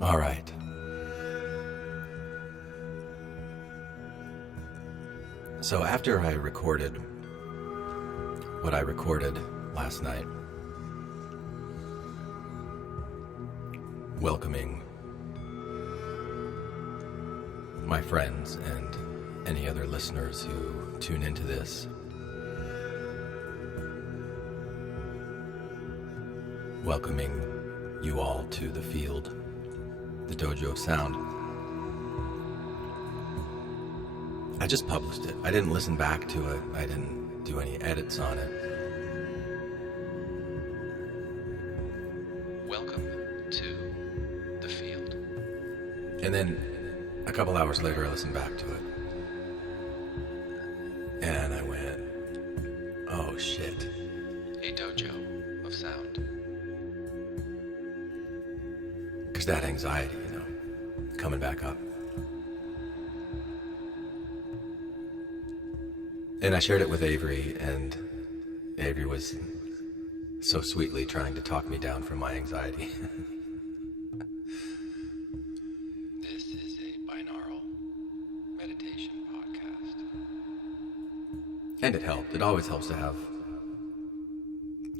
All right. So after I recorded what I recorded last night, welcoming my friends and any other listeners who tune into this, welcoming you all to the field, the Dojo of Sound. I just published it. I didn't listen back to it. I didn't do any edits on it. Welcome to the field. And then a couple hours later, I listened back to it. And I went, oh shit. A dojo of sound. Because that anxiety, coming back up. And I shared it with Avery, and Avery was so sweetly trying to talk me down from my anxiety. This is a binaural meditation podcast. And it helped. It always helps to have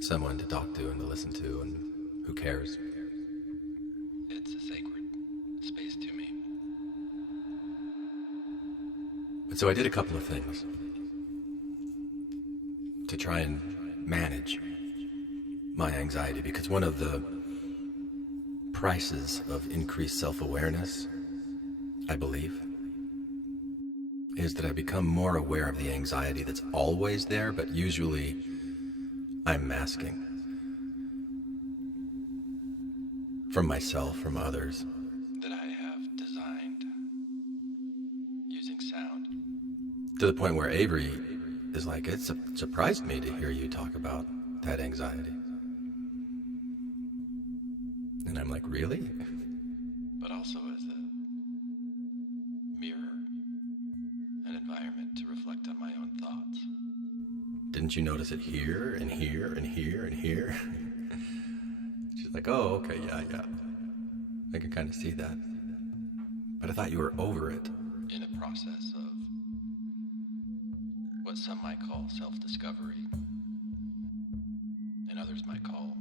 someone to talk to and to listen to, and who cares? It's a sacred space to me. But so I did a couple of things to try and manage my anxiety, because one of the prices of increased self-awareness, I believe, is that I become more aware of the anxiety that's always there, but usually I'm masking from myself, from others. That I have designed using sound. To the point where Avery is like, it surprised me to hear you talk about that anxiety. And I'm like, really? But also as a mirror, an environment to reflect on my own thoughts. Didn't you notice it here and here and here and here? She's like, oh, okay, yeah. I can kind of see that. But I thought you were over it. In a process of what some might call self-discovery, and others might call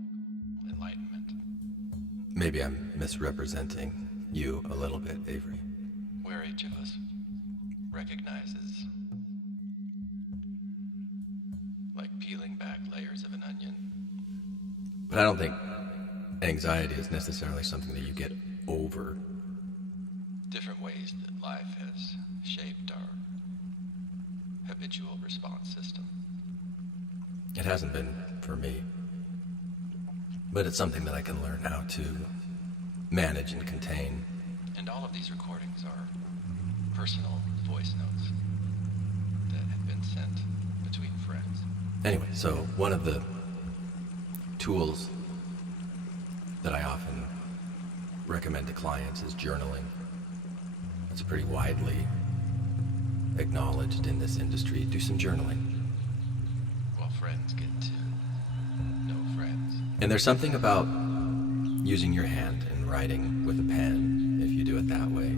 enlightenment. Maybe I'm misrepresenting you a little bit, Avery. Where each of us recognizes, like peeling back layers of an onion. But I don't think anxiety is necessarily something that you get over. Different ways that life has shaped our habitual response system. It hasn't been for me. But it's something that I can learn how to manage and contain. And all of these recordings are personal voice notes that have been sent between friends. Anyway, so one of the tools that I often recommend to clients is journaling. It's pretty widely acknowledged in this industry. Do some journaling. While friends get to know friends. And there's something about using your hand and writing with a pen, if you do it that way,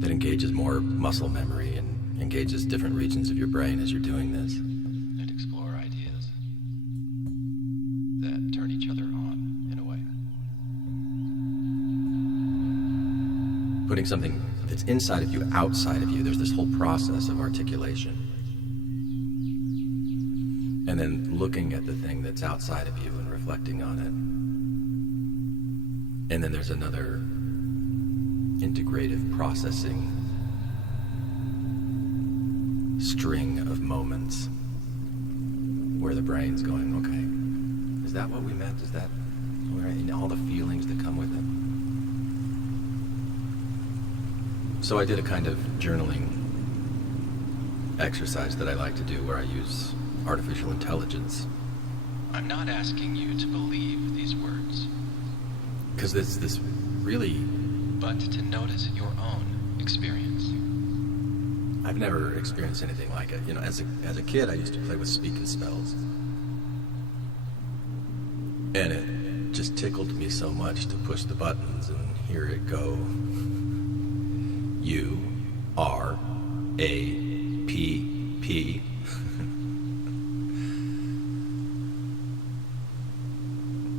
that engages more muscle memory and engages different regions of your brain as you're doing this. And explore ideas that turn each other on in a way. Putting something that's inside of you outside of you, there's this whole process of articulation. And then looking at the thing that's outside of you and reflecting on it. And then there's another integrative processing string of moments where the brain's going, okay, is that what we meant? Is that right? And all the feelings that come with it. So I did a kind of journaling exercise that I like to do where I use artificial intelligence. I'm not asking you to believe these words, Because there's this really... but to notice your own experience. I've never experienced anything like it. As a kid, I used to play with speak and spells. And it just tickled me so much to push the buttons and hear it go. URAPP.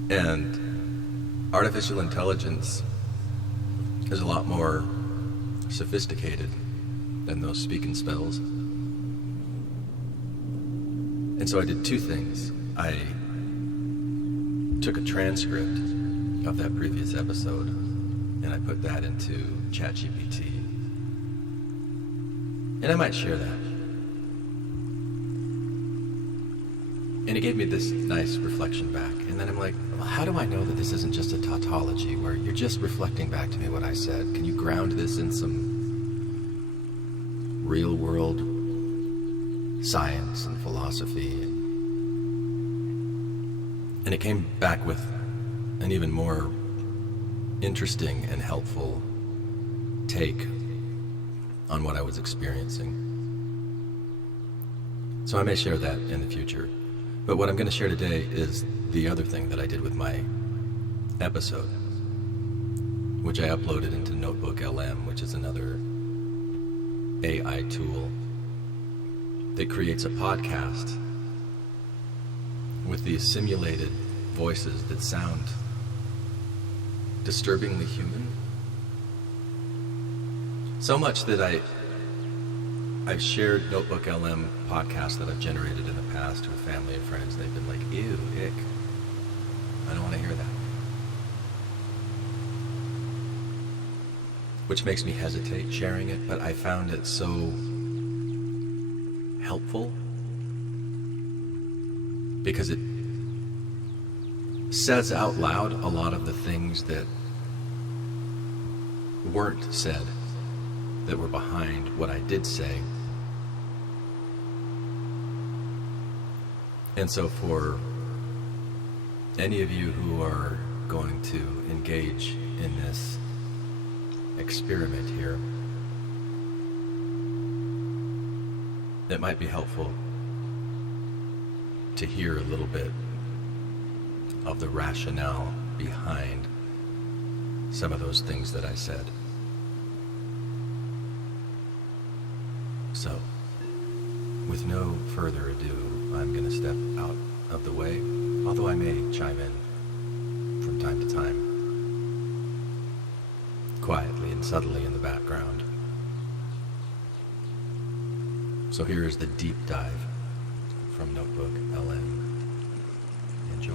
And artificial intelligence is a lot more sophisticated than those speaking spells. And so I did two things. I took a transcript of that previous episode and I put that into ChatGPT. And I might share that. And it gave me this nice reflection back. And then I'm like, well, how do I know that this isn't just a tautology where you're just reflecting back to me what I said? Can you ground this in some real world science and philosophy? And it came back with an even more interesting and helpful take on what I was experiencing. So I may share that in the future. But what I'm going to share today is the other thing that I did with my episode, which I uploaded into Notebook LM, which is another AI tool that creates a podcast with these simulated voices that sound disturbingly human. So much that I've shared Notebook LM podcasts that I've generated in the past with family and friends. They've been like, ew, ick. I don't want to hear that. Which makes me hesitate sharing it, but I found it so helpful because it says out loud a lot of the things that weren't said, that were behind what I did say. And so for any of you who are going to engage in this experiment here, it might be helpful to hear a little bit of the rationale behind some of those things that I said. So, with no further ado, I'm going to step out of the way, although I may chime in from time to time, quietly and subtly in the background. So here is the deep dive from Notebook LM. Enjoy.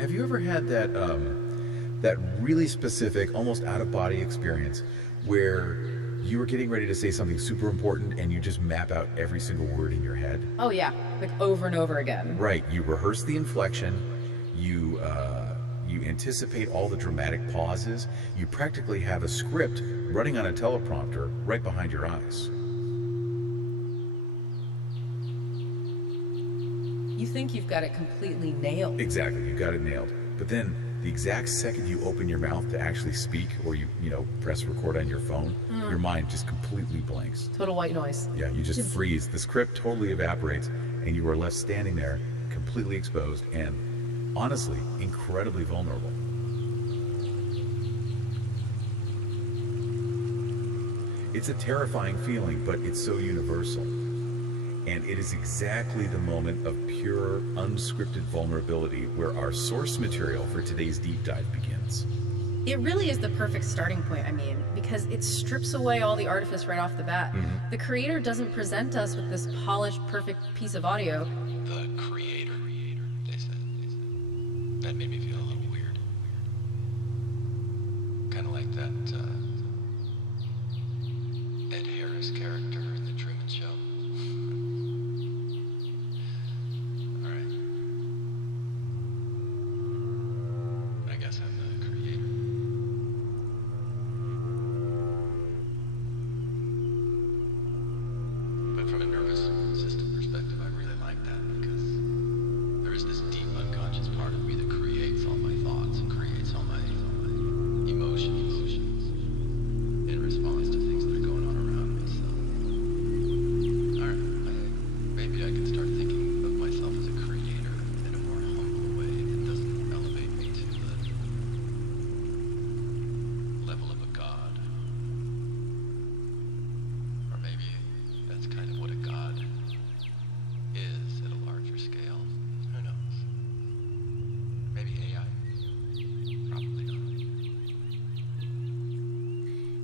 Have you ever had that that really specific, almost out-of-body experience where you were getting ready to say something super important and you just map out every single word in your head? Oh yeah, like over and over again. Right. You rehearse the inflection. You anticipate all the dramatic pauses. You practically have a script running on a teleprompter right behind your eyes. You think you've got it completely nailed. Exactly. You got it nailed. But then the exact second you open your mouth to actually speak, or you press record on your phone, your mind just completely blanks. Total white noise. Yeah, you just freeze. The script totally evaporates, and you are left standing there, completely exposed, and honestly, incredibly vulnerable. It's a terrifying feeling, but it's so universal. And it is exactly the moment of pure, unscripted vulnerability where our source material for today's deep dive begins. It really is the perfect starting point, because it strips away all the artifice right off the bat. Mm-hmm. The creator doesn't present us with this polished, perfect piece of audio. The creator, they said. That made me feel a little weird. Kind of like that Ed Harris character in The Truman Show. All right. I guess I'm the creator. But from a nervous system perspective, I really like that because there is this deep unconscious part of me that creates all my thoughts and creates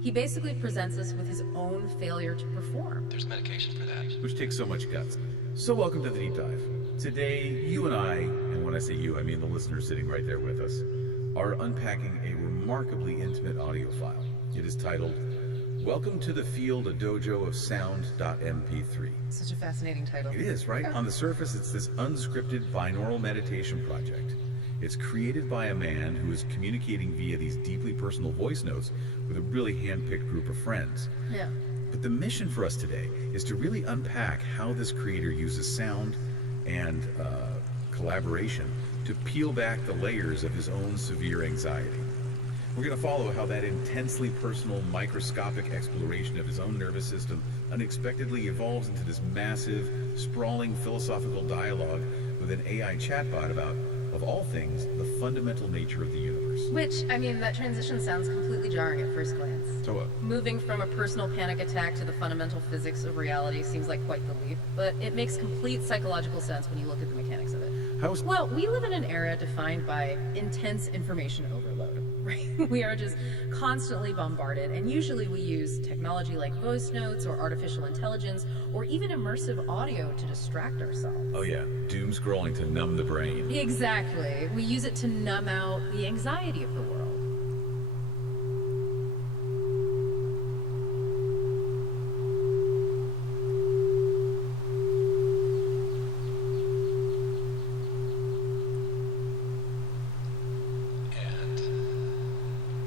He basically presents us with his own failure to perform. There's medication for that. Which takes so much guts. So welcome to the Deep Dive. Today, you and I, and when I say you, I mean the listeners sitting right there with us, are unpacking a remarkably intimate audio file. It is titled, Welcome to the Field, a Dojo of Sound.mp3. Such a fascinating title. It is, right? On the surface, it's this unscripted binaural meditation project. It's created by a man who is communicating via these deeply personal voice notes with a really hand-picked group of friends. Yeah. But the mission for us today is to really unpack how this creator uses sound and collaboration to peel back the layers of his own severe anxiety. We're going to follow how that intensely personal, microscopic exploration of his own nervous system unexpectedly evolves into this massive, sprawling philosophical dialogue with an AI chatbot about, of all things, the fundamental nature of the universe. Which, I mean, that transition sounds completely jarring at first glance. So what? Moving from a personal panic attack to the fundamental physics of reality seems like quite the leap, but it makes complete psychological sense when you look at the mechanics of it. Well, we live in an era defined by intense information overload, right? We are just constantly bombarded, and usually we use technology like voice notes or artificial intelligence or even immersive audio to distract ourselves. Oh yeah, doom scrolling to numb the brain. Exactly. We use it to numb out the anxiety of the world. And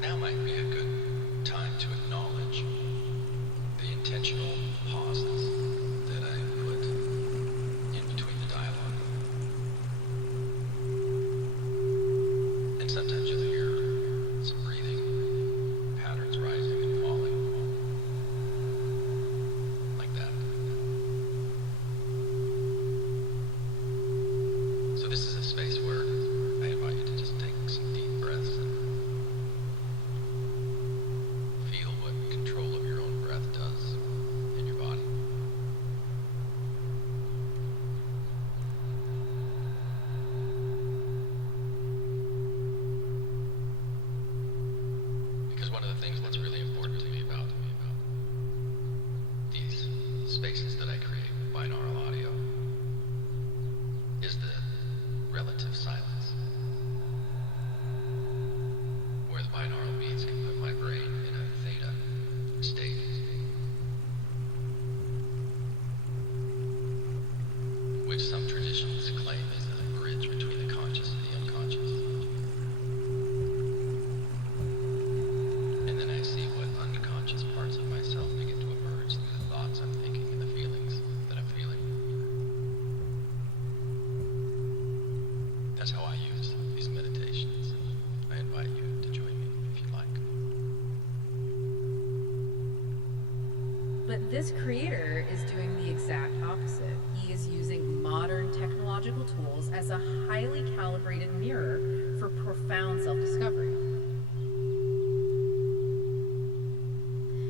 now might be a good time to acknowledge the intentional pauses that I put in between the dialogue. And sometimes you'll hear some breathing patterns rising and falling, like that. So this is a space where I invite you to just take some deep breaths and feel what control of your own breath does in your body. Because one of the things that's really important to me about these spaces that I create with binaural audio is the relative silence, where the binaural beats can put my brain in a theta state, which some traditions claim is a bridge between the conscious and the unconscious. And then I see what unconscious parts of myself begin to emerge through the thoughts I'm thinking and the feelings that I'm feeling. That's how I use these meditations. I invite you to join me if you like. But this creator is doing the exact opposite. He is using modern technological tools as a highly calibrated mirror for profound self-discovery.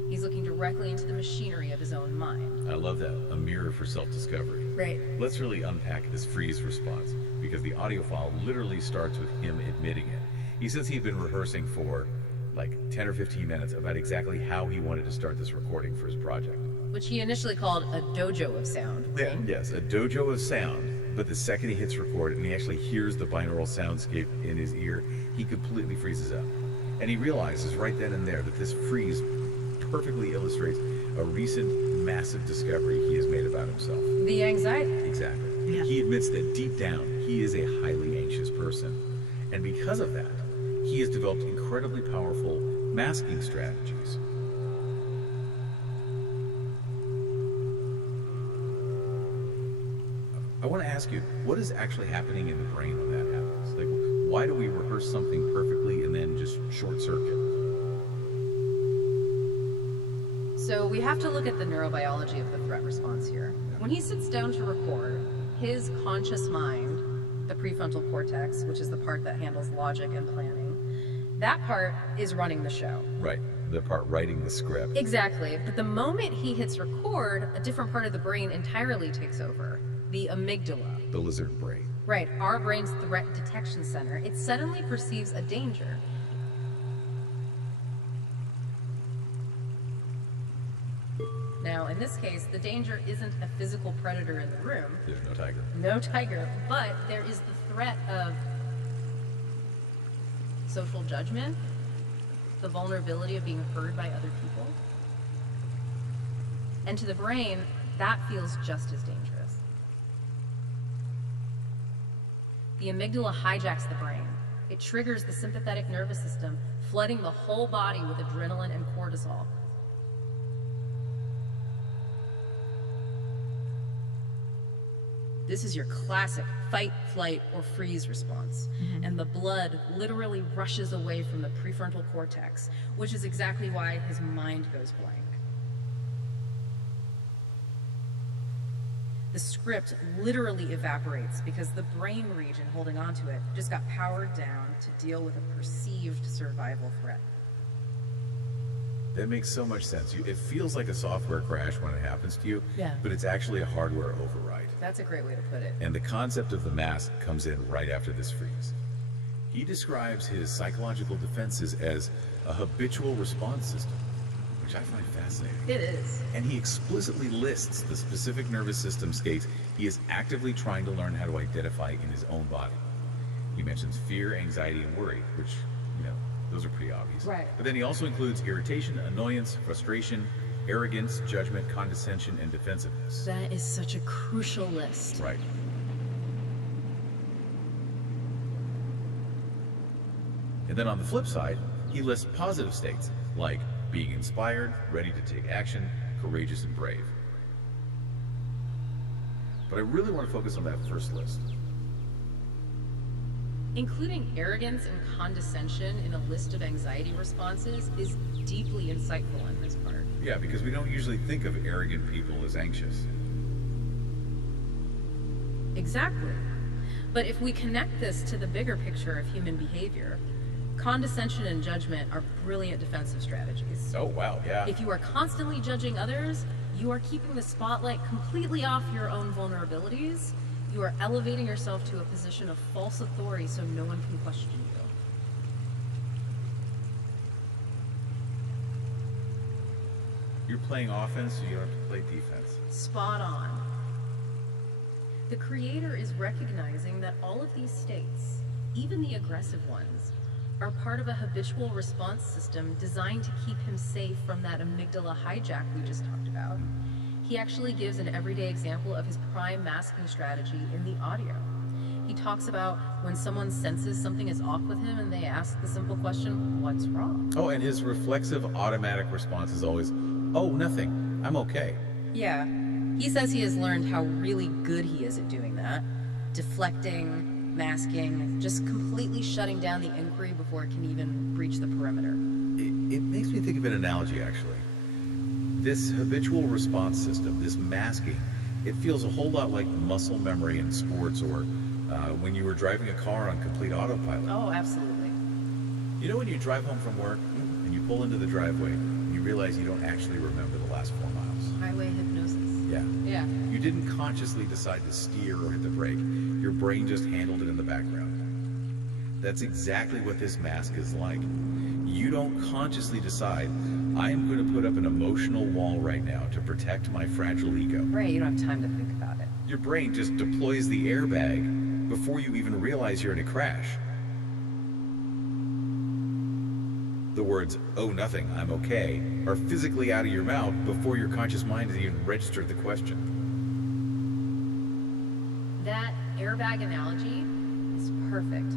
He's looking directly into the machinery of his own mind. I love that. A mirror for self-discovery. Right. Let's really unpack this freeze response, because the audio file literally starts with him admitting it. He says he'd been rehearsing for like 10 or 15 minutes about exactly how he wanted to start this recording for his project. Which he initially called a dojo of sound. Right? Yes, a dojo of sound, but the second he hits record and he actually hears the binaural soundscape in his ear, he completely freezes up. And he realizes right then and there that this freeze perfectly illustrates a recent massive discovery he has made about himself. The anxiety. Exactly. Yeah. He admits that deep down, he is a highly anxious person. And because of that, he has developed incredibly powerful masking strategies. I want to ask you, what is actually happening in the brain when that happens? Like, why do we rehearse something perfectly and then just short circuit? So we have to look at the neurobiology of the threat response here. When he sits down to record, his conscious mind, the prefrontal cortex, which is the part that handles logic and planning, that part is running the show. Right, the part writing the script. Exactly, but the moment he hits record, a different part of the brain entirely takes over, the amygdala. The lizard brain. Right, our brain's threat detection center. It suddenly perceives a danger. In this case, the danger isn't a physical predator in the room. There's no tiger. No tiger, but there is the threat of social judgment, the vulnerability of being heard by other people. And to the brain, that feels just as dangerous. The amygdala hijacks the brain. It triggers the sympathetic nervous system, flooding the whole body with adrenaline and cortisol. This is your classic fight, flight, or freeze response. And the blood literally rushes away from the prefrontal cortex, which is exactly why his mind goes blank. The script literally evaporates because the brain region holding onto it just got powered down to deal with a perceived survival threat. That makes so much sense. It feels like a software crash when it happens to you, Yeah. but it's actually a hardware override. That's a great way to put it. And the concept of the mask comes in right after this freeze. He describes his psychological defenses as a habitual response system, which I find fascinating. It is. And he explicitly lists the specific nervous system states he is actively trying to learn how to identify in his own body. He mentions fear, anxiety, and worry, which, those are pretty obvious. Right. But then he also includes irritation, annoyance, frustration, arrogance, judgment, condescension, and defensiveness. That is such a crucial list. Right. And then on the flip side, he lists positive states, like being inspired, ready to take action, courageous, and brave. But I really want to focus on that first list. Including arrogance and condescension in a list of anxiety responses is deeply insightful on his part. Yeah, because we don't usually think of arrogant people as anxious. Exactly. But if we connect this to the bigger picture of human behavior, condescension and judgment are brilliant defensive strategies. Oh, wow, yeah. If you are constantly judging others, you are keeping the spotlight completely off your own vulnerabilities. You are elevating yourself to a position of false authority so no one can question you. You're playing offense, so you don't have to play defense. Spot on. The creator is recognizing that all of these states, even the aggressive ones, are part of a habitual response system designed to keep him safe from that amygdala hijack we just talked about. He actually gives an everyday example of his prime masking strategy in the audio. He talks about when someone senses something is off with him and they ask the simple question, "What's wrong?" Oh, and his reflexive automatic response is always, "Oh, nothing. I'm okay." Yeah. He says he has learned how really good he is at doing that. Deflecting, masking, just completely shutting down the inquiry before it can even breach the perimeter. It makes me think of an analogy, actually. This habitual response system, this masking, it feels a whole lot like muscle memory in sports or when you were driving a car on complete autopilot. Oh, absolutely. You know when you drive home from work and you pull into the driveway and you realize you don't actually remember the last 4 miles? Highway hypnosis. Yeah. Yeah. You didn't consciously decide to steer or hit the brake. Your brain just handled it in the background. That's exactly what this mask is like. You don't consciously decide, I am going to put up an emotional wall right now to protect my fragile ego. Right, you don't have time to think about it. Your brain just deploys the airbag before you even realize you're in a crash. The words, "Oh, nothing, I'm okay," are physically out of your mouth before your conscious mind has even registered the question. That airbag analogy is perfect.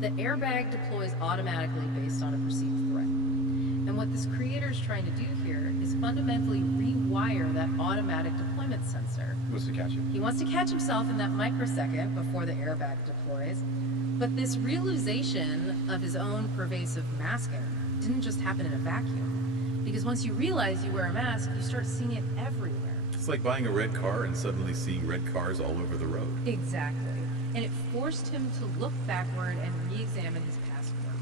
The airbag deploys automatically based on a perceived threat. And what this creator is trying to do here is fundamentally rewire that automatic deployment sensor. He wants to catch it. He wants to catch himself in that microsecond before the airbag deploys. But this realization of his own pervasive masking didn't just happen in a vacuum. Because once you realize you wear a mask, you start seeing it everywhere. It's like buying a red car and suddenly seeing red cars all over the road. Exactly. And it forced him to look backward and re-examine his past work.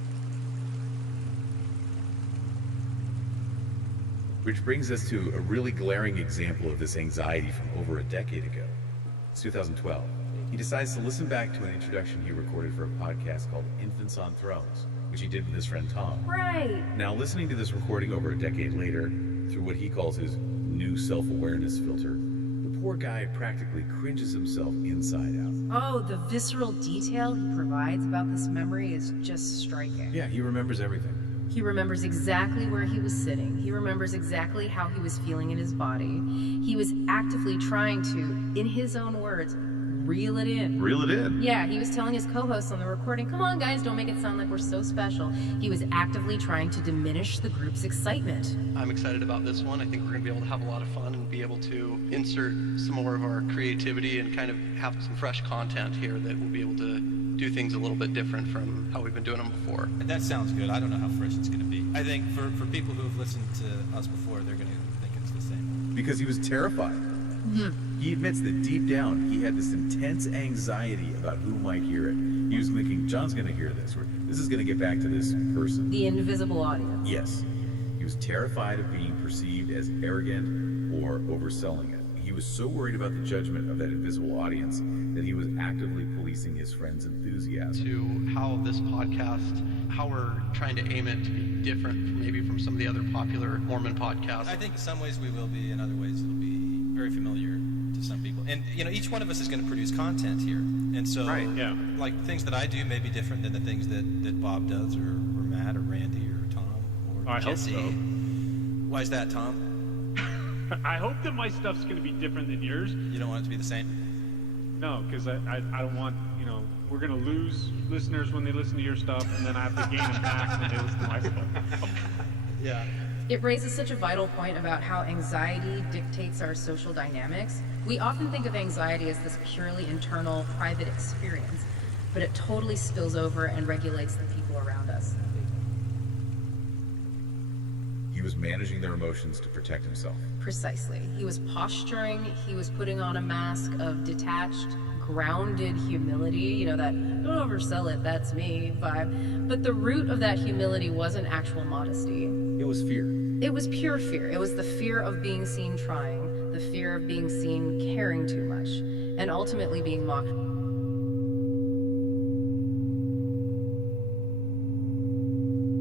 Which brings us to a really glaring example of this anxiety from over a decade ago. It's 2012. He decides to listen back to an introduction he recorded for a podcast called Infants on Thrones, which he did with his friend Tom. Right. Now, listening to this recording over a decade later, through what he calls his new self-awareness filter, the poor guy practically cringes himself inside out. Oh, the visceral detail he provides about this memory is just striking. Yeah, he remembers everything. He remembers exactly where he was sitting. He remembers exactly how he was feeling in his body. He was actively trying to, in his own words, reel it in. Reel it in? Yeah, he was telling his co-hosts on the recording, come on guys, don't make it sound like we're so special. He was actively trying to diminish the group's excitement. I'm excited about this one. I think we're going to be able to have a lot of fun and be able to insert some more of our creativity and kind of have some fresh content here that we'll be able to do things a little bit different from how we've been doing them before. That sounds good. I don't know how fresh it's going to be. I think for people who have listened to us before, they're going to think it's the same. Because he was terrified. He admits that deep down, he had this intense anxiety about who might hear it. He was thinking, John's going to hear this. This is going to get back to this person. The invisible audience. Yes. He was terrified of being perceived as arrogant or overselling it. He was so worried about the judgment of that invisible audience that he was actively policing his friends' enthusiasm. To how this podcast, how we're trying to aim it to be different maybe from some of the other popular Mormon podcasts. I think in some ways we will be, in other ways it'll be very familiar to some people. And, each one of us is going to produce content here. And so, right, yeah. Like, the things that I do may be different than the things that Bob does, or Matt, or Randy, or Tom, or Jesse. I hope so. Why is that, Tom? I hope that my stuff's going to be different than yours. You don't want it to be the same? No, because I don't want, we're going to lose listeners when they listen to your stuff, and then I have to gain them back when they listen to my stuff. Yeah. It raises such a vital point about how anxiety dictates our social dynamics. We often think of anxiety as this purely internal, private experience, but it totally spills over and regulates the people around us. He was managing their emotions to protect himself. Precisely. He was posturing, he was putting on a mask of detached, grounded humility, that don't oversell it, that's me vibe. But the root of that humility wasn't actual modesty. It was fear. It was pure fear. It was the fear of being seen trying, the fear of being seen caring too much, and ultimately being mocked.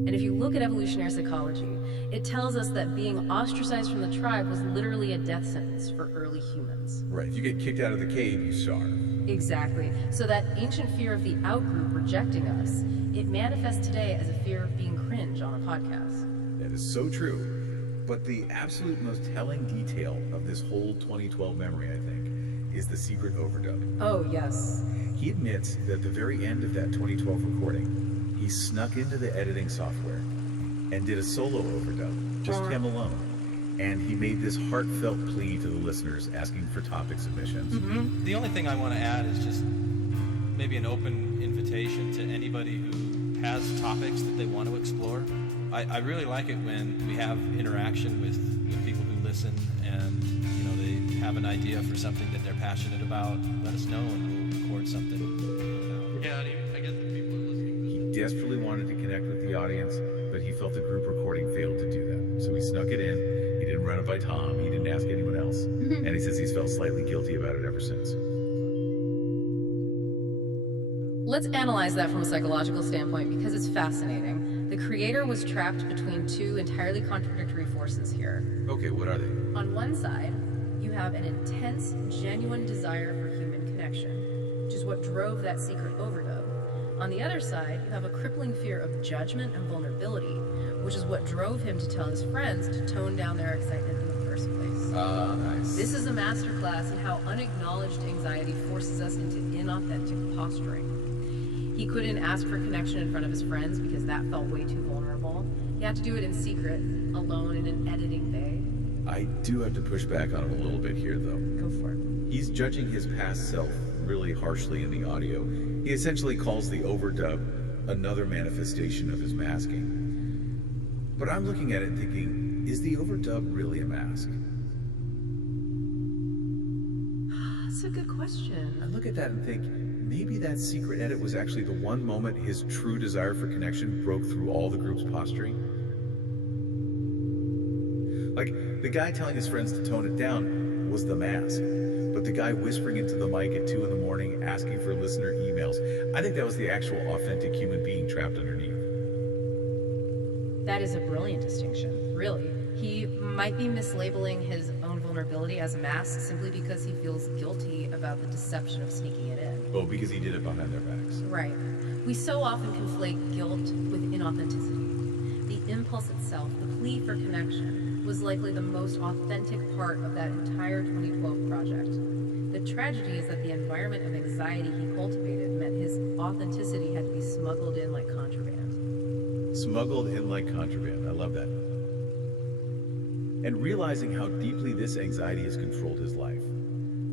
And if you look at evolutionary psychology, it tells us that being ostracized from the tribe was literally a death sentence for early humans. Right. If you get kicked out of the cave, you starve. Exactly. So that ancient fear of the outgroup rejecting us, it manifests today as a fear of being cringe on a podcast. That is so true. But the absolute most telling detail of this whole 2012 memory, I think, is the secret overdub. Oh, yes. He admits that at the very end of that 2012 recording, he snuck into the editing software and did a solo overdub, just him alone. And he made this heartfelt plea to the listeners asking for topic submissions. Mm-hmm. The only thing I want to add is just maybe an open invitation to anybody who has topics that they want to explore. I really like it when we have interaction with people who listen and they have an idea for something that they're passionate about. Let us know and we'll record something. Yeah, I guess the people are listening. He desperately wanted to connect with the audience, but he felt the group recording failed to do that. So he snuck it in. He didn't run it by Tom. He didn't ask anyone else. And he says he's felt slightly guilty about it ever since. Let's analyze that from a psychological standpoint because it's fascinating. The creator was trapped between two entirely contradictory forces here. Okay, what are they? On one side, you have an intense, genuine desire for human connection, which is what drove that secret overdub. On the other side, you have a crippling fear of judgment and vulnerability, which is what drove him to tell his friends to tone down their excitement in the first place. Nice. This is a masterclass in how unacknowledged anxiety forces us into inauthentic posturing. He couldn't ask for connection in front of his friends because that felt way too vulnerable. He had to do it in secret, alone in an editing bay. I do have to push back on him a little bit here, though. Go for it. He's judging his past self really harshly in the audio. He essentially calls the overdub another manifestation of his masking. But I'm looking at it and thinking, is the overdub really a mask? That's a good question. I look at that and think, maybe that secret edit was actually the one moment his true desire for connection broke through all the group's posturing. Like, the guy telling his friends to tone it down was the mask. But the guy whispering into the mic at 2 a.m. asking for listener emails, I think that was the actual authentic human being trapped underneath. That is a brilliant distinction, really. He might be mislabeling his own vulnerability as a mask simply because he feels guilty about the deception of sneaking it in. Well, because he did it behind their backs. Right. We so often conflate guilt with inauthenticity. The impulse itself, the plea for connection, was likely the most authentic part of that entire 2012 project. The tragedy is that the environment of anxiety he cultivated meant his authenticity had to be smuggled in like contraband. Smuggled in like contraband. I love that. And realizing how deeply this anxiety has controlled his life,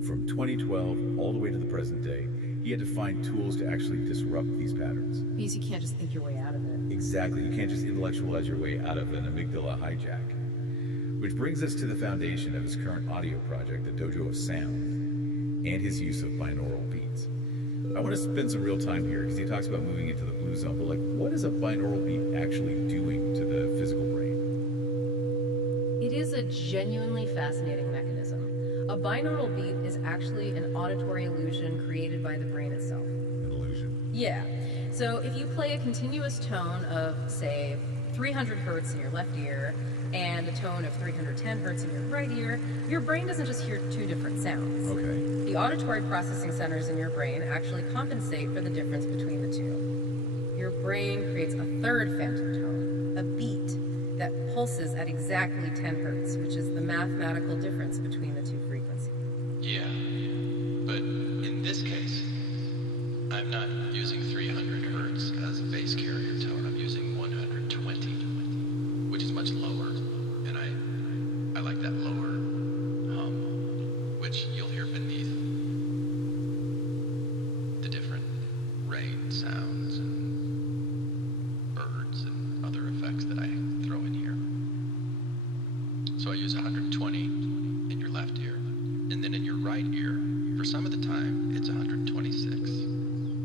from 2012 all the way to the present day, he had to find tools to actually disrupt these patterns. Because you can't just think your way out of it. Exactly. You can't just intellectualize your way out of an amygdala hijack. Which brings us to the foundation of his current audio project, the Dojo of Sound, and his use of binaural beats. I want to spend some real time here because he talks about moving into the blue zone, but what is a binaural beat actually doing to the physical brain? It is a genuinely fascinating mechanism. A binaural beat is actually an auditory illusion created by the brain itself. An illusion. Yeah. So if you play a continuous tone of, say, 300 hertz in your left ear and a tone of 310 hertz in your right ear, your brain doesn't just hear two different sounds. Okay. The auditory processing centers in your brain actually compensate for the difference between the two. Your brain creates a third phantom tone, a beat, that pulses at exactly 10 hertz, which is the mathematical difference between the two frequencies. Yeah, but in this case, I'm not using 300 hertz as a base carrier tone. I'm using 120, which is much lower, and I like that lower hum, which you'll hear beneath the different rain sounds and birds and other effects that I throw in here. So I use 120 in your left ear, and then in your right ear, for some of the time, it's 126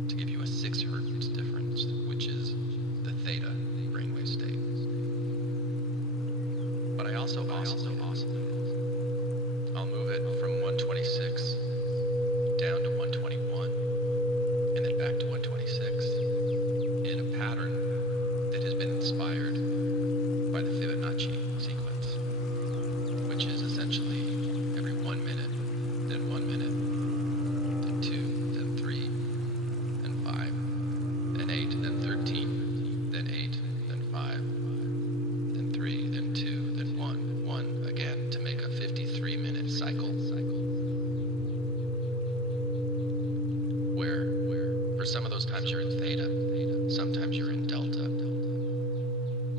to give you a 6 hertz difference, which is the theta brainwave state. But I also I'll move it from 126 down to 121, and then back to 126 in a pattern that has been inspired by the Fibonacci sequence, which is essentially every 1 minute, then 1 minute, then 2, then 3, then 5, then 8, then 13, then 8, then 5, then 3, then 2, then 1, 1 again to make a 53-minute cycle. Where for some of those times you're in theta, sometimes you're in delta.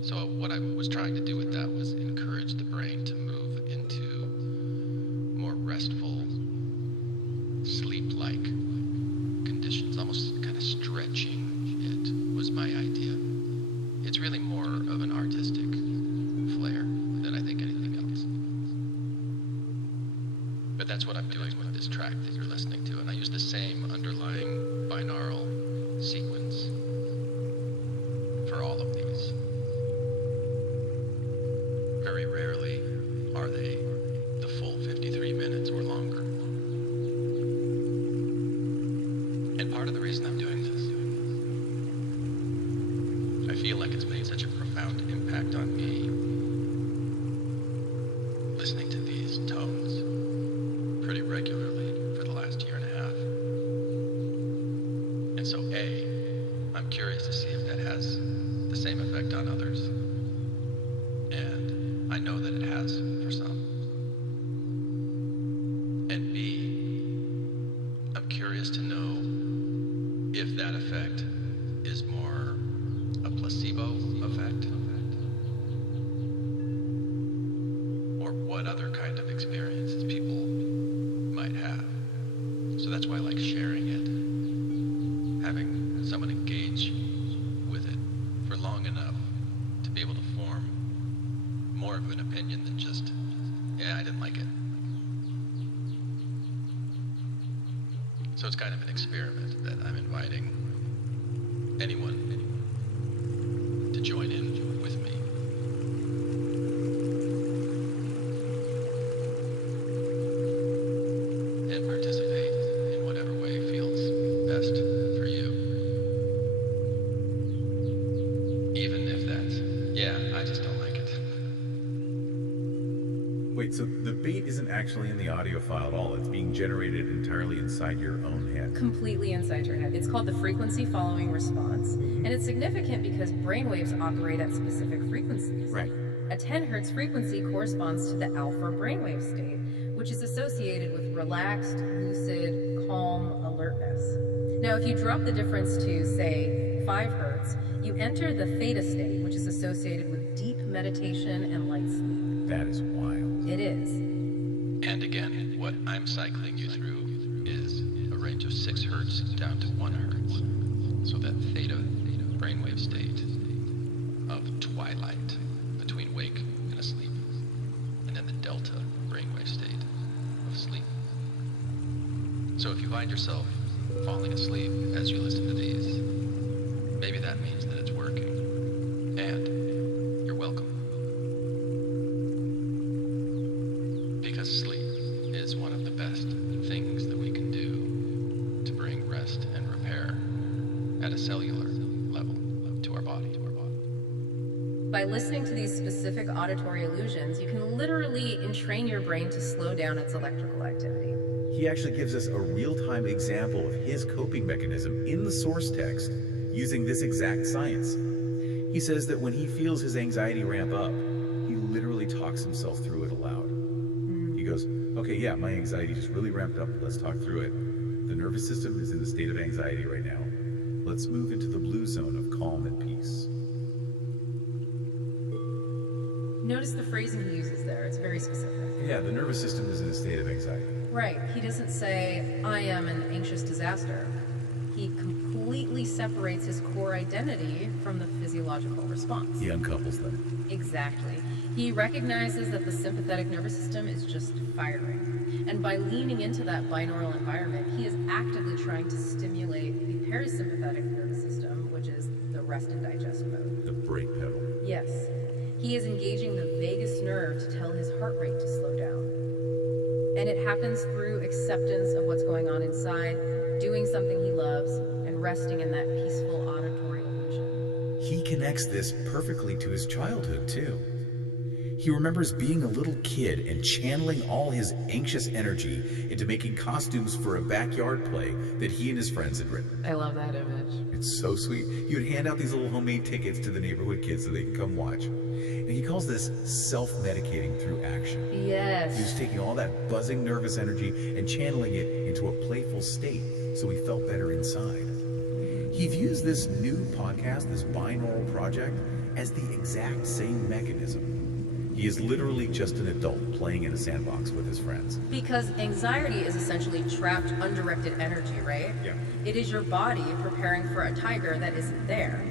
So what I was trying to do with that was encourage the brain to move into more restful, sleep-like conditions, almost kind of stretching it was my idea. It's really more of an artistic flair than I think anything else. But that's what I'm doing with this track that you're listening to, and I use the same underlying binaural sequence for all of these. Very rarely are they the full 53 minutes or longer. And part of the reason I'm doing this, I feel like it's made such a profound impact on me listening to these tones pretty regularly for the last year and a half. And so I'm curious to see if that has the same effect on others. And I know that it has for some. And B, I'm curious to know if that effect is more a placebo effect or what other kind of experiences people might have. So that's why I like sharing it, having someone engage with it for long enough to be able to form more of an opinion than just, yeah, I didn't like it. So it's kind of an experiment that I'm inviting anyone to join in with me. And participate in whatever way feels best for you. Even if that's, yeah, I just don't like it. Right, so the bait isn't actually in the audio file at all. It's being generated entirely inside your own head. Completely inside your head. It's called the frequency following response, and it's significant because brainwaves operate at specific frequencies. Right. A 10 hertz frequency corresponds to the alpha brainwave state, which is associated with relaxed, lucid, calm alertness. Now, if you drop the difference to, say, 5 hertz, you enter the theta state, which is associated with deep meditation and light sleep. That is wild. It is. And again, what I'm cycling you through is a range of 6 hertz down to 1 hertz. So that theta brainwave state of twilight between wake and asleep. And then the delta brainwave state of sleep. So if you find yourself falling asleep as you listen to these, maybe that means that it's working. And you're welcome. Because sleep is one of the best things that we can do to bring rest and repair at a cellular level to our body. By listening to these specific auditory illusions, you can literally entrain your brain to slow down its electrical activity. He actually gives us a real-time example of his coping mechanism in the source text using this exact science. He says that when he feels his anxiety ramp up, he literally talks himself through it aloud. He goes, okay, yeah, my anxiety just really ramped up. Let's talk through it. The nervous system is in a state of anxiety right now. Let's move into the blue zone of calm and peace. Notice the phrasing he uses there. It's very specific. Yeah, the nervous system is in a state of anxiety. Right. He doesn't say, I am an anxious disaster. He completely separates his core identity from the physiological response. He uncouples them. Exactly. He recognizes that the sympathetic nervous system is just firing. And by leaning into that binaural environment, he is actively trying to stimulate the parasympathetic nervous system, which is the rest and digest mode. The brake pedal. Yes. He is engaging the vagus nerve to tell his heart rate to slow down. And it happens through acceptance of what's going on inside, doing something he loves, and resting in that peaceful auditory illusion. He connects this perfectly to his childhood, too. He remembers being a little kid and channeling all his anxious energy into making costumes for a backyard play that he and his friends had written. I love that image. It's so sweet. He would hand out these little homemade tickets to the neighborhood kids so they can come watch. And he calls this self-medicating through action. Yes. He was taking all that buzzing nervous energy and channeling it into a playful state so he felt better inside. He views this new podcast, this binaural project, as the exact same mechanism. He is literally just an adult playing in a sandbox with his friends. Because anxiety is essentially trapped, undirected energy, right? Yeah. It is your body preparing for a tiger that isn't there.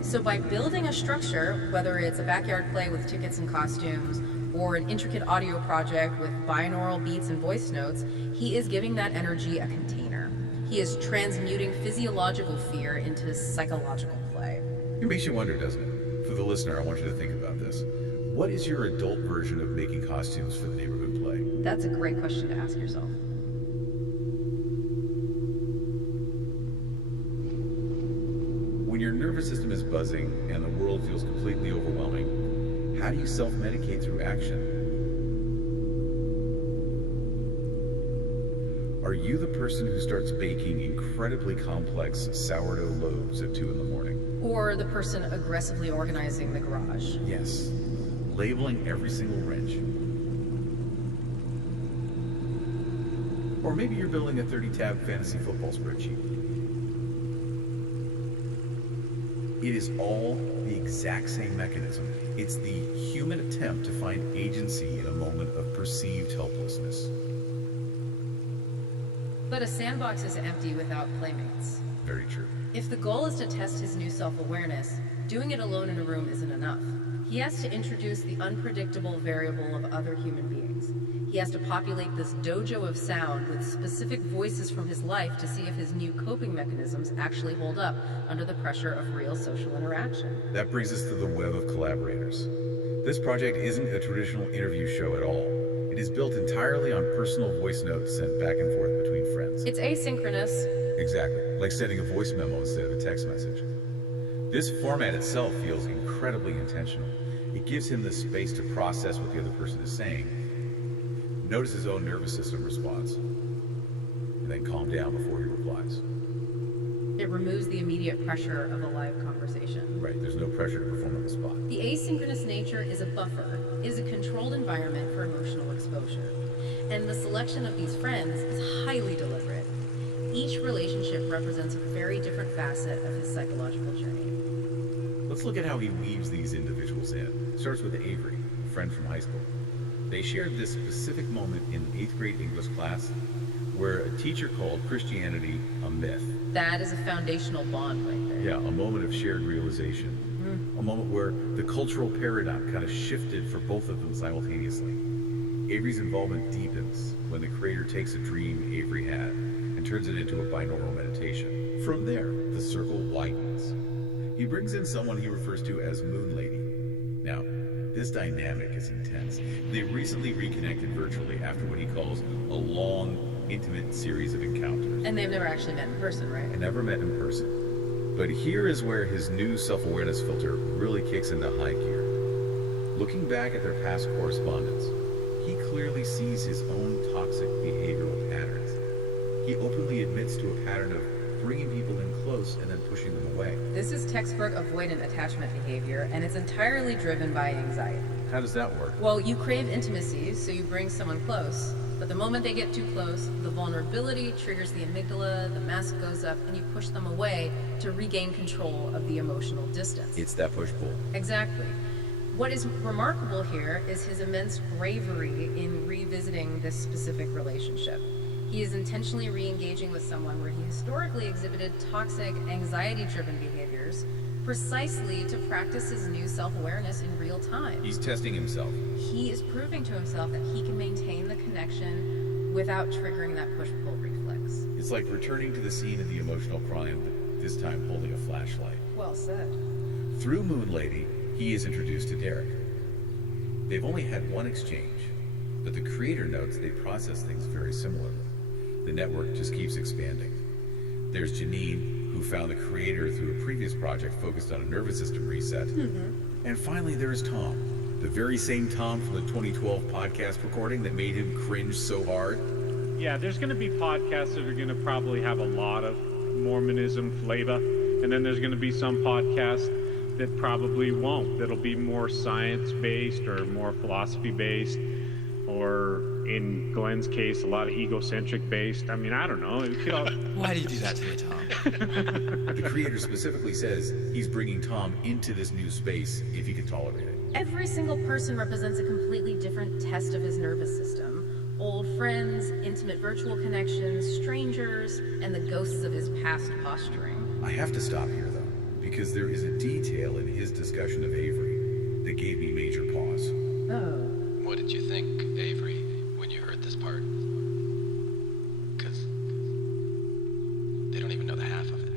So by building a structure, whether it's a backyard play with tickets and costumes, or an intricate audio project with binaural beats and voice notes, he is giving that energy a container. He is transmuting physiological fear into psychological play. It makes you wonder, doesn't it? For the listener, I want you to think about this. What is your adult version of making costumes for the neighborhood play? That's a great question to ask yourself. When your nervous system is buzzing and the world feels completely overwhelming, how do you self-medicate through action? Are you the person who starts baking incredibly complex sourdough loaves at 2 in the morning? Or the person aggressively organizing the garage. Yes. Labeling every single wrench. Or maybe you're building a 30-tab fantasy football spreadsheet. It is all the exact same mechanism. It's the human attempt to find agency in a moment of perceived helplessness. But a sandbox is empty without playmates. Very true. If the goal is to test his new self-awareness, doing it alone in a room isn't enough. He has to introduce the unpredictable variable of other human beings. He has to populate this dojo of sound with specific voices from his life to see if his new coping mechanisms actually hold up under the pressure of real social interaction. That brings us to the web of collaborators. This project isn't a traditional interview show at all. It is built entirely on personal voice notes sent back and forth between friends. It's asynchronous. Exactly, like sending a voice memo instead of a text message. This format itself feels incredibly intentional. It gives him the space to process what the other person is saying, notice his own nervous system response, and then calm down before he replies. It removes the immediate pressure of a live conversation. Right, there's no pressure to perform on the spot. The asynchronous nature is a buffer, is a controlled environment for emotional exposure. And the selection of these friends is highly deliberate. Each relationship represents a very different facet of his psychological journey. Let's look at how he weaves these individuals in. It starts with Avery, a friend from high school. They shared this specific moment in 8th grade English class where a teacher called Christianity a myth. That is a foundational bond right there. Yeah, a moment of shared realization. A moment where the cultural paradigm kind of shifted for both of them simultaneously. Avery's involvement deepens when the creator takes a dream Avery had and turns it into a binaural meditation. From there, the circle widens. He brings in someone he refers to as Moon Lady. Now, this dynamic is intense. They recently reconnected virtually after what he calls a long, intimate series of encounters. And they've never actually met in person, right? I never met in person. But here is where his new self-awareness filter really kicks into high gear. Looking back at their past correspondence, he clearly sees his own toxic behavioral patterns. He openly admits to a pattern of bringing people in close and then pushing them away. This is textbook avoidant attachment behavior, and it's entirely driven by anxiety. How does that work? Well, you crave intimacy, so you bring someone close. But the moment they get too close, the vulnerability triggers the amygdala, the mask goes up, and you push them away to regain control of the emotional distance. It's that push-pull. Exactly. What is remarkable here is his immense bravery in revisiting this specific relationship. He is intentionally re-engaging with someone where he historically exhibited toxic, anxiety-driven behaviors, precisely to practice his new self-awareness in real time. He's testing himself. He is proving to himself that he can maintain the connection without triggering that push-pull reflex. It's like returning to the scene of the emotional crime, but this time holding a flashlight. Well said. Through Moon Lady, he is introduced to Derek. They've only had one exchange, but the creator notes they process things very similarly. The network just keeps expanding. There's Janine, who found the creator through a previous project focused on a nervous system reset. And finally, there is Tom, the very same Tom from the 2012 podcast recording that made him cringe so hard. Yeah, there's going to be podcasts that are going to probably have a lot of Mormonism flavor, and then there's going to be some podcasts that probably won't. That'll be more science-based or more philosophy-based, or in Glenn's case, a lot of egocentric-based. I mean, I don't know. It could all... Why do you do that to me, Tom? The creator specifically says he's bringing Tom into this new space if he can tolerate it. Every single person represents a completely different test of his nervous system. Old friends, intimate virtual connections, strangers, and the ghosts of his past posturing. I have to stop here, though, because there is a detail in his discussion of Avery that gave me major pause. Oh. What did you think, Avery, when you heard this part? Because they don't even know the half of it.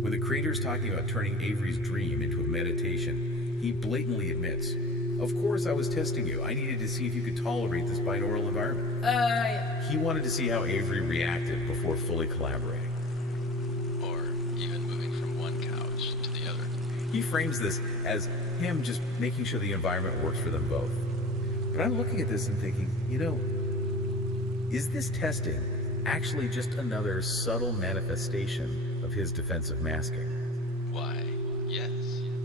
When the creator's talking about turning Avery's dream into a meditation, he blatantly admits, "Of course I was testing you. I needed to see if you could tolerate this binaural environment." Yeah. He wanted to see how Avery reacted before fully collaborating. Or even moving from one couch to the other. He frames this as him just making sure the environment works for them both. But I'm looking at this and thinking, is this testing actually just another subtle manifestation of his defensive masking? Why, yes,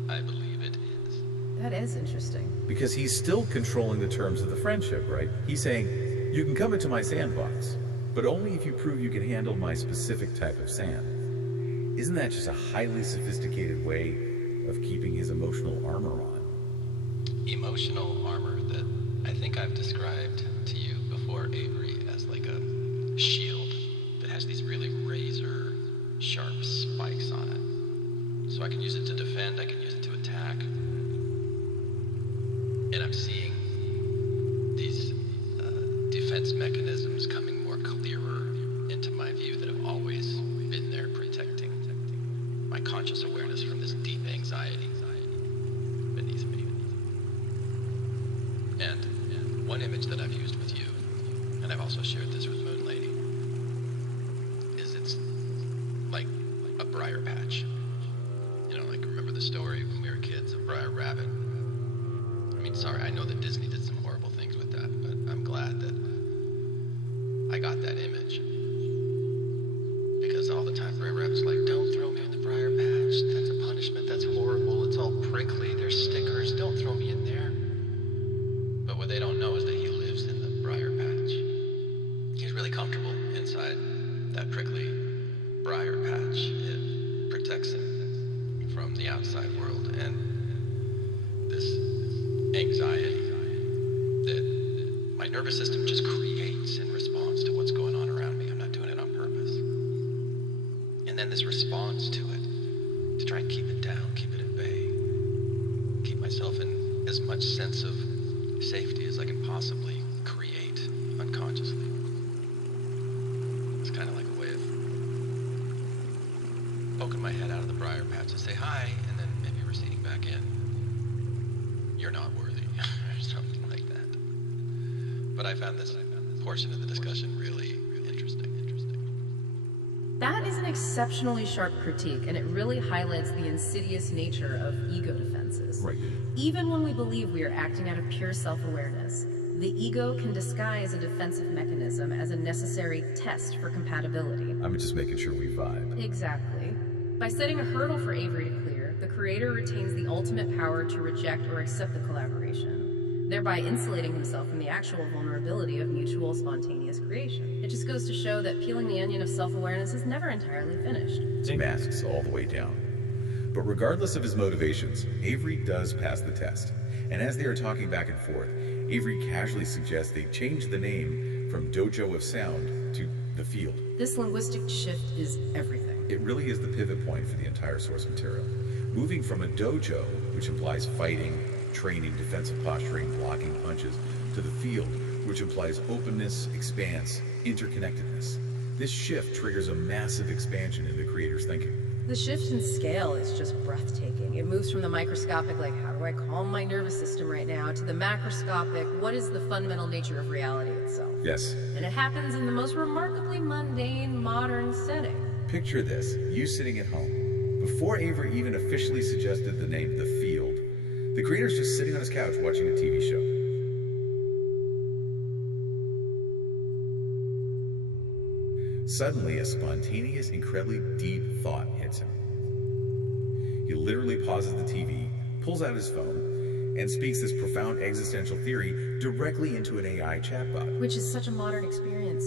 I believe it is. That is interesting. Because he's still controlling the terms of the friendship, right? He's saying, you can come into my sandbox, but only if you prove you can handle my specific type of sand. Isn't that just a highly sophisticated way of keeping his emotional armor on? Emotional armor that I think I've described to you before, Avery, as like a shield that has these really razor sharp spikes on it. So I can use it to defend, I can use it to attack. And I'm seeing these defense mechanisms coming more clearer into my view that have always been there protecting my conscious awareness from this deep anxiety beneath me. And one image that I've used with you, and I've also shared this with Moon Lady, is it's like a briar patch. Like remember the story when we were kids of Briar Rabbit? I mean, sorry, I know that Disney did some horrible things with that, but I'm glad glad that I got that image. Because all the time Brer Rabbit's like, don't throw me in the briar patch. That's a punishment. That's horrible. It's all prickly. There's stickers. Don't throw me in there. But what they don't know is that he lives in the briar patch. He's really comfortable inside that prickly briar patch. It protects him from the outside world and this anxiety that my nervous system just creates in response to what's going on around me. I'm not doing it on purpose. And then this response to it, to try and keep it down, keep it at bay, keep myself in as much sense of safety as I can possibly create unconsciously. It's kind of like a way of poking my head out of the briar patch to say hi, and then maybe receding back in. You're not worthy, or something like that. But I found this portion of the discussion really interesting. That is an exceptionally sharp critique, and it really highlights the insidious nature of ego defenses. Right. Even when we believe we are acting out of pure self-awareness, the ego can disguise a defensive mechanism as a necessary test for compatibility. I'm just making sure we vibe. Exactly. By setting a hurdle for Avery to clear, the creator retains the ultimate power to reject or accept the collaboration, thereby insulating himself from the actual vulnerability of mutual spontaneous creation. It just goes to show that peeling the onion of self-awareness is never entirely finished. Masks all the way down. But regardless of his motivations, Avery does pass the test. And as they are talking back and forth, Avery casually suggests they change the name from Dojo of Sound to The Field. This linguistic shift is everything. It really is the pivot point for the entire source material. Moving from a dojo, which implies fighting, training, defensive posturing, blocking punches, to the field, which implies openness, expanse, interconnectedness. This shift triggers a massive expansion in the creator's thinking. The shift in scale is just breathtaking. It moves from the microscopic, like, how do I calm my nervous system right now, to the macroscopic, what is the fundamental nature of reality itself? Yes. And it happens in the most remarkably mundane, modern setting. Picture this, you sitting at home. Before Avery even officially suggested the name The Field, the creator's just sitting on his couch watching a TV show. Suddenly, a spontaneous, incredibly deep thought hits him. He literally pauses the TV, pulls out his phone, and speaks this profound existential theory directly into an AI chatbot. Which is such a modern experience.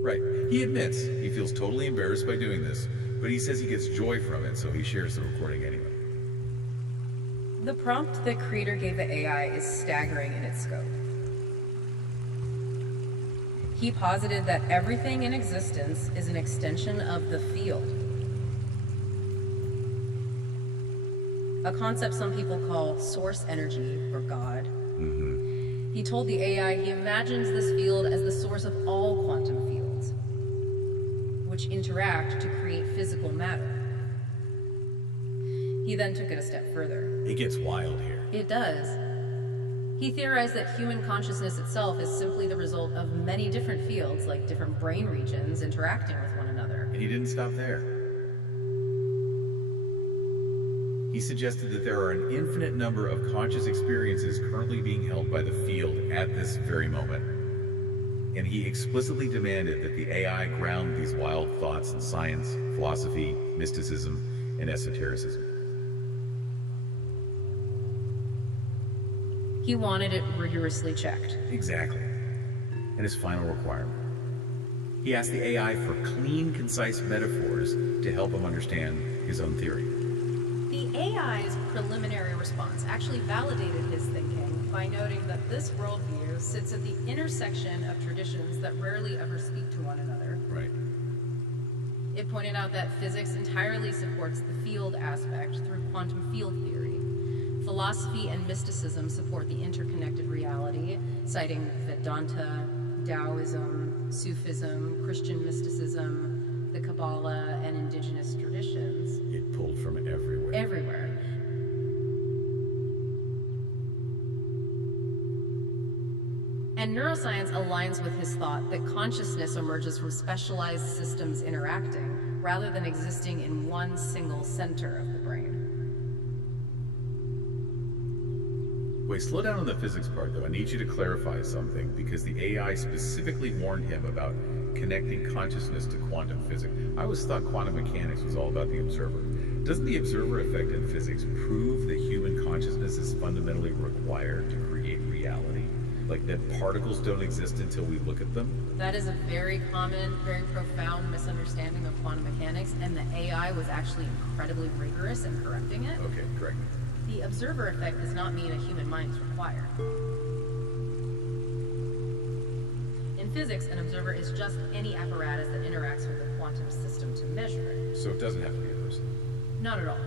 Right. He admits he feels totally embarrassed by doing this, but he says he gets joy from it, so he shares the recording anyway. The prompt the creator gave the AI is staggering in its scope. He posited that everything in existence is an extension of the field. A concept some people call source energy, or God. He told the AI he imagines this field as the source of all quantum fields, which interact to create physical matter. He then took it a step further. It gets wild here. It does. He theorized that human consciousness itself is simply the result of many different fields, like different brain regions interacting with one another. And he didn't stop there. He suggested that there are an infinite number of conscious experiences currently being held by the field at this very moment. And he explicitly demanded that the AI ground these wild thoughts in science, philosophy, mysticism, and esotericism. He wanted it rigorously checked. Exactly. And his final requirement. He asked the AI for clean, concise metaphors to help him understand his own theory. The AI's preliminary response actually validated his thinking by noting that this worldview sits at the intersection of traditions that rarely ever speak to one another. Right. It pointed out that physics entirely supports the field aspect through quantum field theory. Philosophy and mysticism support the interconnected reality, citing Vedanta, Taoism, Sufism, Christian mysticism, the Kabbalah, and indigenous traditions. It pulled from everywhere. Everywhere. And neuroscience aligns with his thought that consciousness emerges from specialized systems interacting, rather than existing in one single center of the brain. Wait, slow down on the physics part, though. I need you to clarify something, because the AI specifically warned him about connecting consciousness to quantum physics. I always thought quantum mechanics was all about the observer. Doesn't the observer effect in physics prove that human consciousness is fundamentally required to create reality? Like that particles don't exist until we look at them? That is a very common, very profound misunderstanding of quantum mechanics, and the AI was actually incredibly rigorous in correcting it. Okay, correct. The observer effect does not mean a human mind is required. In physics, an observer is just any apparatus that interacts with a quantum system to measure it. So it doesn't have to be a person? Not at all.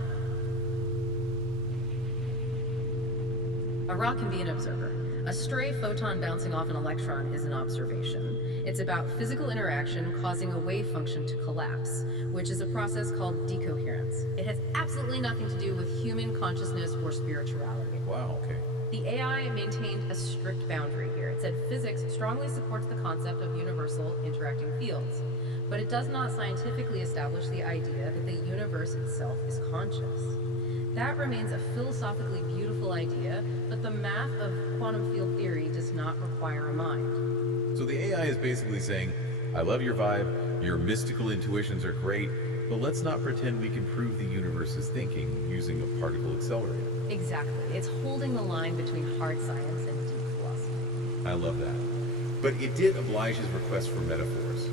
A rock can be an observer. A stray photon bouncing off an electron is an observation. It's about physical interaction causing a wave function to collapse, which is a process called decoherence. It has absolutely nothing to do with human consciousness or spirituality. Wow, okay. The AI maintained a strict boundary here. It said physics strongly supports the concept of universal interacting fields, but it does not scientifically establish the idea that the universe itself is conscious. That remains a philosophically beautiful idea, but the math of quantum field theory does not require a mind. So the AI is basically saying, I love your vibe, your mystical intuitions are great, but let's not pretend we can prove the universe is thinking using a particle accelerator. Exactly. It's holding the line between hard science and deep philosophy. I love that. But it did oblige his request for metaphors,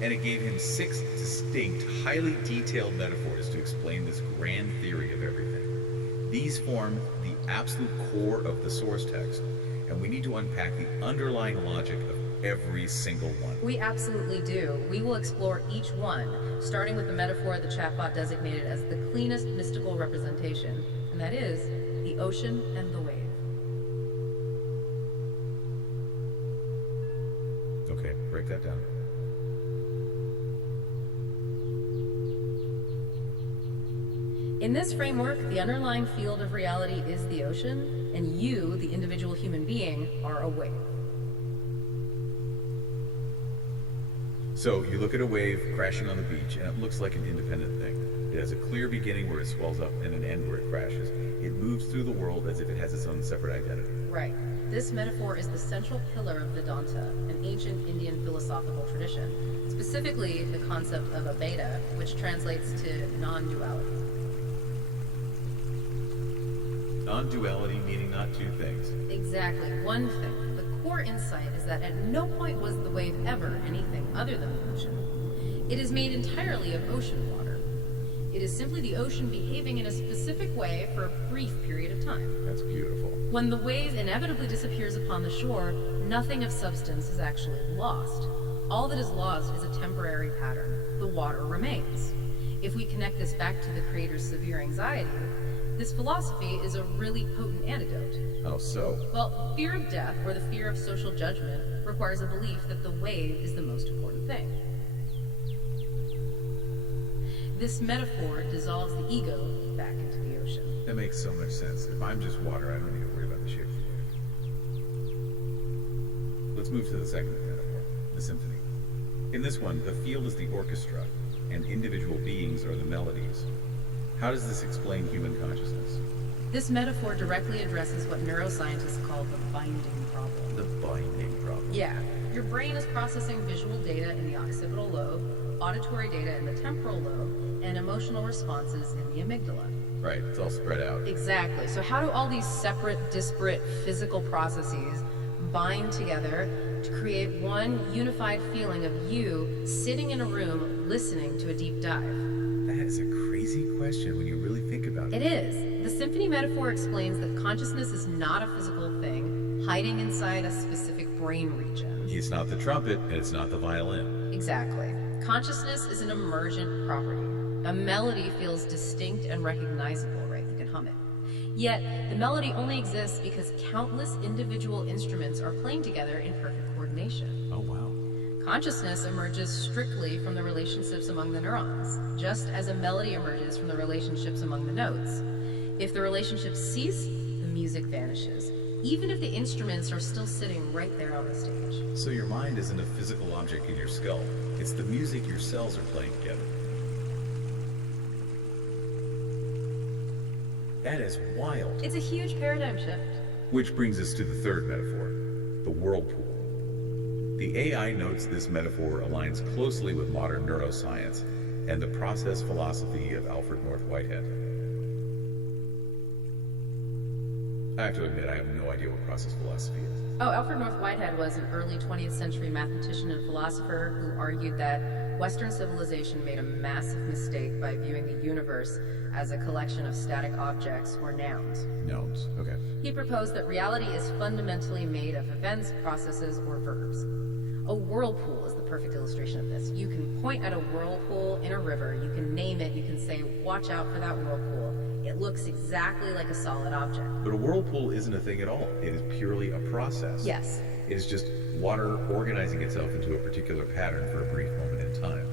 and it gave him 6 distinct, highly detailed metaphors to explain this grand theory of everything. These form the absolute core of the source text, and we need to unpack the underlying logic of every single one. We absolutely do. We will explore each one, starting with the metaphor the chatbot designated as the cleanest mystical representation, and that is the ocean and the wave. Okay, break that down. In this framework, the underlying field of reality is the ocean, and you, the individual human being, are a wave. So you look at a wave crashing on the beach, and it looks like an independent thing. It has a clear beginning where it swells up and an end where it crashes. It moves through the world as if it has its own separate identity. Right. This metaphor is the central pillar of Vedanta, an ancient Indian philosophical tradition, specifically the concept of Abheda, which translates to non-duality. Non-duality meaning not two things. Exactly, one thing. The core insight is that at no point was the wave ever anything other than the ocean. It is made entirely of ocean water. It is simply the ocean behaving in a specific way for a brief period of time. That's beautiful. When the wave inevitably disappears upon the shore, nothing of substance is actually lost. All that is lost is a temporary pattern. The water remains. If we connect this back to the creator's severe anxiety, this philosophy is a really potent antidote. Oh, so? Well, fear of death, or the fear of social judgment, requires a belief that the wave is the most important thing. This metaphor dissolves the ego back into the ocean. That makes so much sense. If I'm just water, I don't need to worry about the shape of the wave. Let's move to the second metaphor, the symphony. In this one, the field is the orchestra, and individual beings are the melodies. How does this explain human consciousness? This metaphor directly addresses what neuroscientists call the binding problem. The binding problem. Yeah. Your brain is processing visual data in the occipital lobe, auditory data in the temporal lobe, and emotional responses in the amygdala. Right, it's all spread out. Exactly. So how do all these separate, disparate physical processes bind together to create one unified feeling of you sitting in a room listening to a deep dive? That is a crazy question when you really think about it. It is. The symphony metaphor explains that consciousness is not a physical thing, hiding inside a specific brain region. It's not the trumpet, and it's not the violin. Exactly. Consciousness is an emergent property. A melody feels distinct and recognizable, right? You can hum it. Yet, the melody only exists because countless individual instruments are playing together in perfect coordination. Oh, wow. Consciousness emerges strictly from the relationships among the neurons, just as a melody emerges from the relationships among the notes. If the relationships cease, the music vanishes, even if the instruments are still sitting right there on the stage. So your mind isn't a physical object in your skull. It's the music your cells are playing together. That is wild. It's a huge paradigm shift. Which brings us to the third metaphor, the whirlpool. The AI notes this metaphor aligns closely with modern neuroscience and the process philosophy of Alfred North Whitehead. I have to admit, I have no idea what process philosophy is. Oh, Alfred North Whitehead was an early 20th century mathematician and philosopher who argued that Western civilization made a massive mistake by viewing the universe as a collection of static objects or nouns. Nouns, okay. He proposed that reality is fundamentally made of events, processes, or verbs. A whirlpool is the perfect illustration of this. You can point at a whirlpool in a river, you can name it, you can say, watch out for that whirlpool. It looks exactly like a solid object. But a whirlpool isn't a thing at all. It is purely a process. Yes. It is just water organizing itself into a particular pattern for a brief moment in time.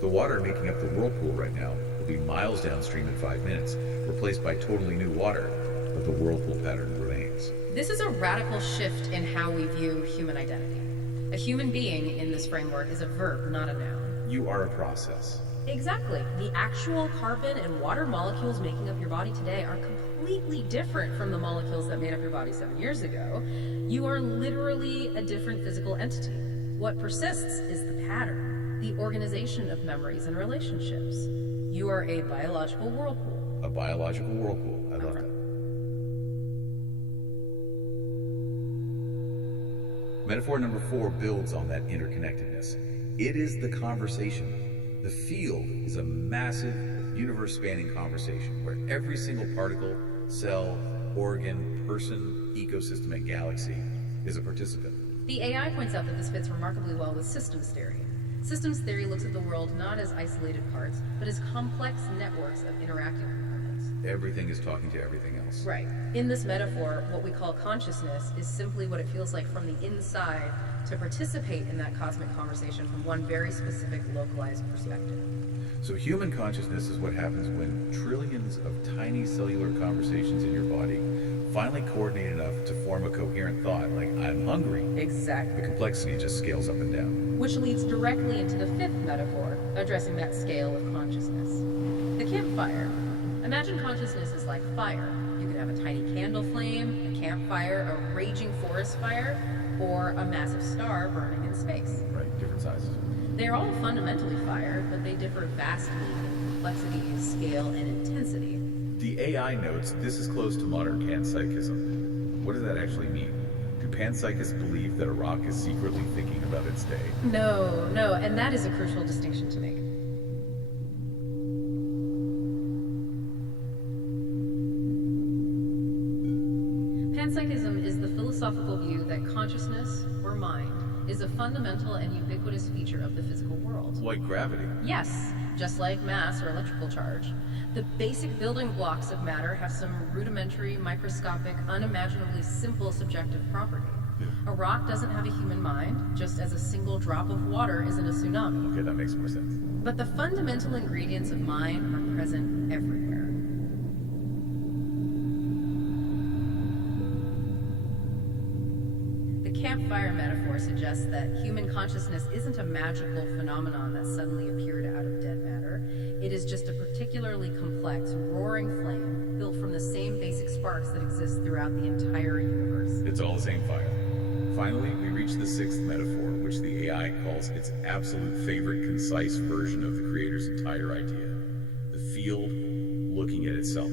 The water making up the whirlpool right now will be miles downstream in 5 minutes, replaced by totally new water, but the whirlpool pattern remains. This is a radical shift in how we view human identity. A human being in this framework is a verb, not a noun. You are a process. Exactly. The actual carbon and water molecules making up your body today are completely different from the molecules that made up your body 7 years ago. You are literally a different physical entity. What persists is the pattern, the organization of memories and relationships. You are a biological whirlpool. A biological whirlpool. I love that. Metaphor number 4 builds on that interconnectedness. It is the conversation. The field is a massive, universe-spanning conversation where every single particle, cell, organ, person, ecosystem, and galaxy is a participant. The AI points out that this fits remarkably well with systems theory. Systems theory looks at the world not as isolated parts, but as complex networks of interacting components. Everything is talking to everything else. Right. In this metaphor, what we call consciousness is simply what it feels like from the inside to participate in that cosmic conversation from one very specific, localized perspective. So human consciousness is what happens when trillions of tiny cellular conversations in your body finally coordinate enough to form a coherent thought, like, I'm hungry. Exactly. The complexity just scales up and down. Which leads directly into the fifth metaphor, addressing that scale of consciousness. The campfire. Imagine consciousness is like fire. You could have a tiny candle flame, a campfire, a raging forest fire, or a massive star burning in space. Right, different sizes. They are all fundamentally fire, but they differ vastly in complexity, scale, and intensity. The AI notes this is close to modern panpsychism. What does that actually mean? Do panpsychists believe that a rock is secretly thinking about its day? No, and that is a crucial distinction to make. Panpsychism is the philosophical view that consciousness, or mind, is a fundamental and ubiquitous feature of the physical world. Like gravity. Yes, just like mass or electrical charge. The basic building blocks of matter have some rudimentary, microscopic, unimaginably simple subjective property. A rock doesn't have a human mind, just as a single drop of water isn't a tsunami. Okay, that makes more sense. But the fundamental ingredients of mind are present everywhere. Campfire metaphor suggests that human consciousness isn't a magical phenomenon that suddenly appeared out of dead matter. It is just a particularly complex, roaring flame built from the same basic sparks that exist throughout the entire universe. It's all the same fire. Finally, we reach the sixth metaphor, which the AI calls its absolute favorite concise version of the creator's entire idea. The field looking at itself.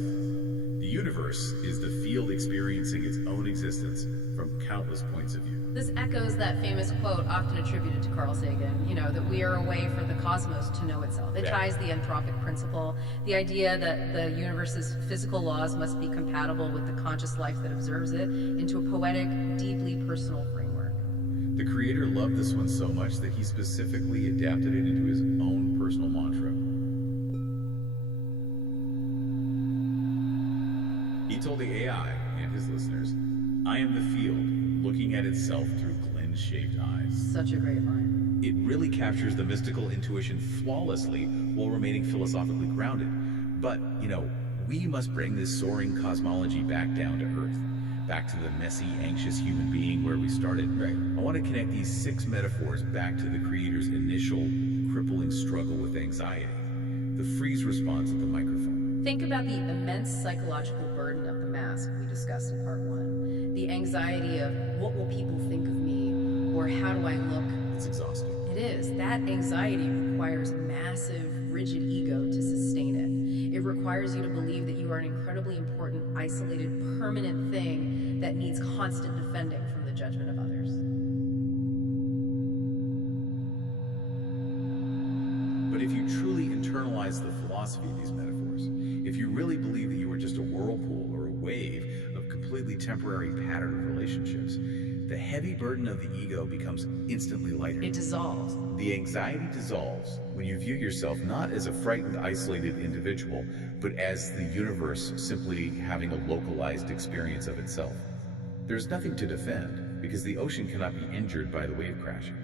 The universe is the field experiencing its own existence from countless points of view. This echoes that famous quote often attributed to Carl Sagan, that we are a way for the cosmos to know itself. It ties the anthropic principle, the idea that the universe's physical laws must be compatible with the conscious life that observes it, into a poetic, deeply personal framework. The creator loved this one so much that he specifically adapted it into his own personal mantra. He told the AI and his listeners, I am the field, looking at itself through cleanse-shaped eyes. Such a great line. It really captures the mystical intuition flawlessly while remaining philosophically grounded. But, we must bring this soaring cosmology back down to Earth, back to the messy, anxious human being where we started. Right. I want to connect these 6 metaphors back to the creator's initial, crippling struggle with anxiety, the freeze response at the microphone. Think about the immense psychological burden of the mask we discussed in part 1. The anxiety of what will people think of me, or how do I look? It's exhausting. It is. That anxiety requires massive, rigid ego to sustain it. It requires you to believe that you are an incredibly important, isolated, permanent thing that needs constant defending from the judgment of others. But if you truly internalize the philosophy of these metaphors, if you really believe that you are just a whirlpool or a wave of completely temporary pattern of relationships, the heavy burden of the ego becomes instantly lighter. It dissolves. The anxiety dissolves when you view yourself not as a frightened, isolated individual, but as the universe simply having a localized experience of itself. There's nothing to defend, because the ocean cannot be injured by the wave crashing.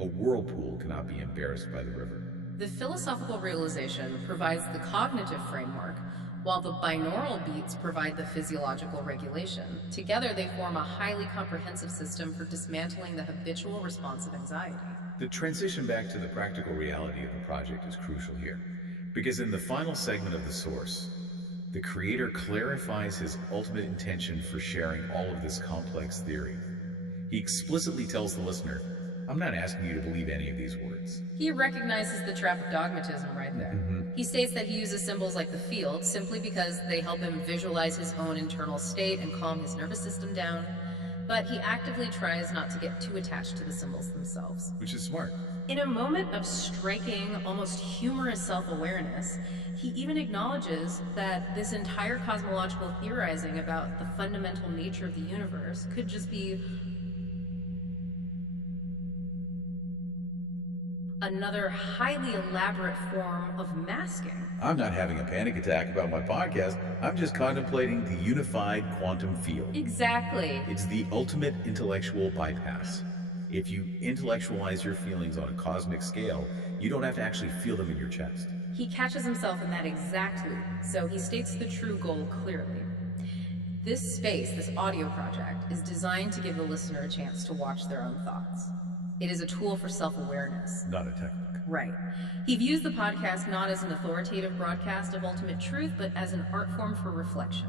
A whirlpool cannot be embarrassed by the river. The philosophical realization provides the cognitive framework, while the binaural beats provide the physiological regulation. Together, they form a highly comprehensive system for dismantling the habitual response of anxiety. The transition back to the practical reality of the project is crucial here, because in the final segment of The Source, the creator clarifies his ultimate intention for sharing all of this complex theory. He explicitly tells the listener, I'm not asking you to believe any of these words. He recognizes the trap of dogmatism right there. He states that he uses symbols like the field simply because they help him visualize his own internal state and calm his nervous system down, but he actively tries not to get too attached to the symbols themselves. Which is smart. In a moment of striking, almost humorous self-awareness, he even acknowledges that this entire cosmological theorizing about the fundamental nature of the universe could just be another highly elaborate form of masking. I'm not having a panic attack about my podcast. I'm just contemplating the unified quantum field. Exactly. It's the ultimate intellectual bypass. If you intellectualize your feelings on a cosmic scale, you don't have to actually feel them in your chest. He catches himself in that exact loop, so he states the true goal clearly. This space, this audio project, is designed to give the listener a chance to watch their own thoughts. It is a tool for self-awareness. Not a textbook. Right. He views the podcast not as an authoritative broadcast of ultimate truth, but as an art form for reflection.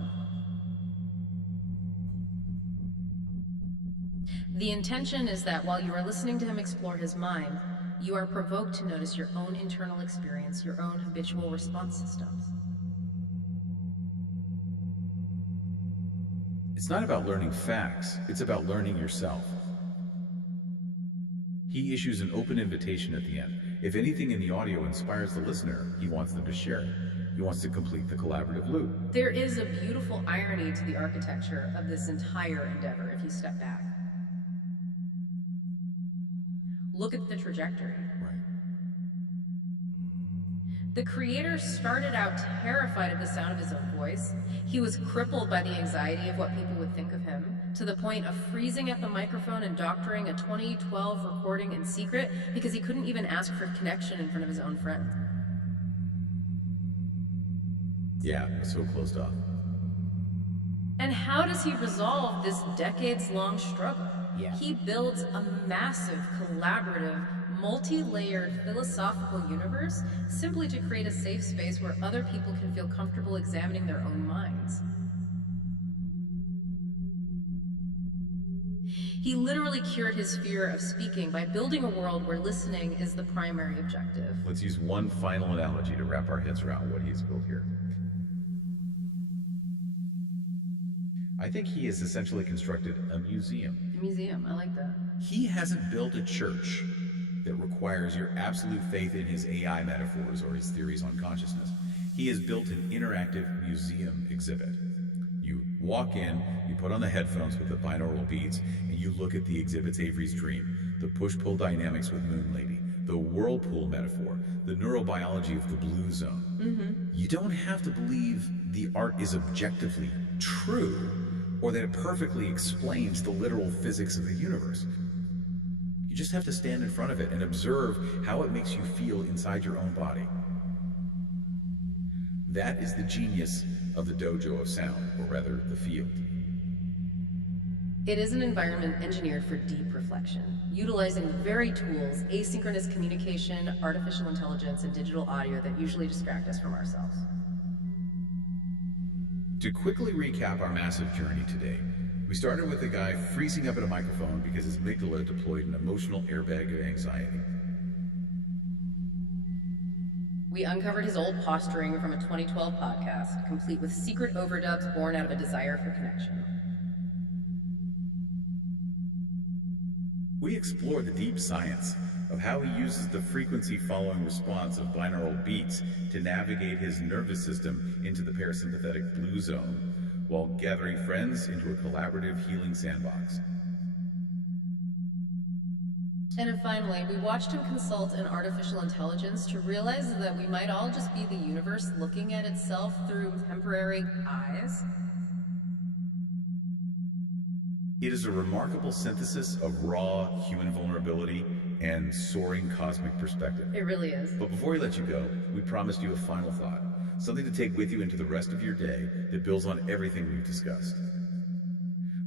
The intention is that while you are listening to him explore his mind, you are provoked to notice your own internal experience, your own habitual response systems. It's not about learning facts, it's about learning yourself. He issues an open invitation at the end. If anything in the audio inspires the listener, he wants them to share it. He wants to complete the collaborative loop. There is a beautiful irony to the architecture of this entire endeavor if you step back. Look at the trajectory. Right. The creator started out terrified of the sound of his own voice. He was crippled by the anxiety of what people would think of him, to the point of freezing at the microphone and doctoring a 2012 recording in secret because he couldn't even ask for connection in front of his own friends. Yeah, it was so closed off. And how does he resolve this decades-long struggle? Yeah. He builds a massive, collaborative, multi-layered philosophical universe simply to create a safe space where other people can feel comfortable examining their own minds. He literally cured his fear of speaking by building a world where listening is the primary objective. Let's use one final analogy to wrap our heads around what he's built here. I think he has essentially constructed a museum. A museum, I like that. He hasn't built a church that requires your absolute faith in his AI metaphors or his theories on consciousness. He has built an interactive museum exhibit. You walk in, you put on the headphones with the binaural beats, and you look at the exhibit's Avery's Dream, the push-pull dynamics with Moon Lady, the whirlpool metaphor, the neurobiology of the blue zone. You don't have to believe the art is objectively true, or that it perfectly explains the literal physics of the universe. You just have to stand in front of it and observe how it makes you feel inside your own body. That is the genius of the dojo of sound, or rather, the field. It is an environment engineered for deep reflection, utilizing the very tools, asynchronous communication, artificial intelligence, and digital audio that usually distract us from ourselves. To quickly recap our massive journey today, We started with a guy freezing up at a microphone because his amygdala deployed an emotional airbag of anxiety. We uncovered his old posturing from a 2012 podcast, complete with secret overdubs born out of a desire for connection. We explored the deep science of how he uses the frequency-following response of binaural beats to navigate his nervous system into the parasympathetic blue zone, while gathering friends into a collaborative healing sandbox. And then finally, we watched him consult an artificial intelligence to realize that we might all just be the universe looking at itself through temporary eyes. It is a remarkable synthesis of raw human vulnerability and soaring cosmic perspective. It really is. But before we let you go, we promised you a final thought, something to take with you into the rest of your day that builds on everything we've discussed.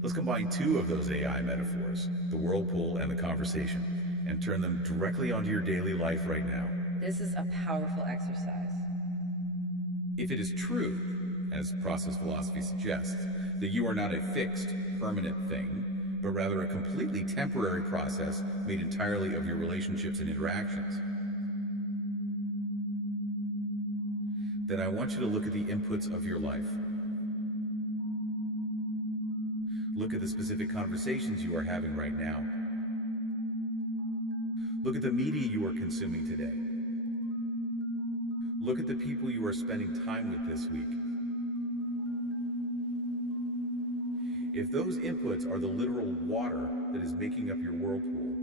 Let's combine two of those AI metaphors, the whirlpool and the conversation, and turn them directly onto your daily life right now. This is a powerful exercise. If it is true, as process philosophy suggests, that you are not a fixed, permanent thing, but rather a completely temporary process made entirely of your relationships and interactions, then I want you to look at the inputs of your life. Look at the specific conversations you are having right now. Look at the media you are consuming today. Look at the people you are spending time with this week. If those inputs are the literal water that is making up your whirlpool,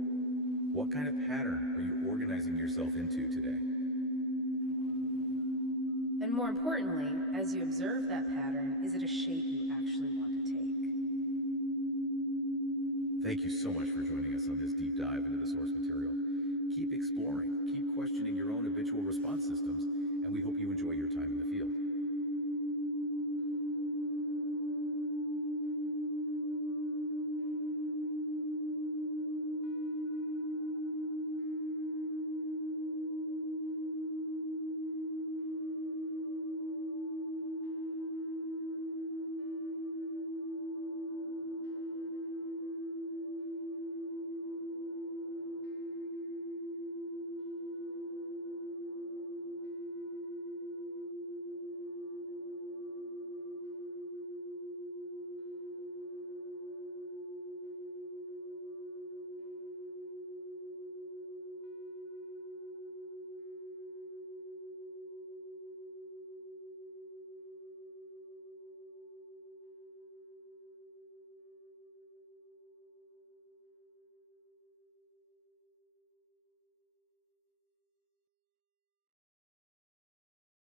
what kind of pattern are you organizing yourself into today? And more importantly, as you observe that pattern, is it a shape you actually want to take? Thank you so much for joining us on this deep dive into the source material. Keep exploring, keep questioning your own habitual response systems, and we hope you enjoy your time in the field.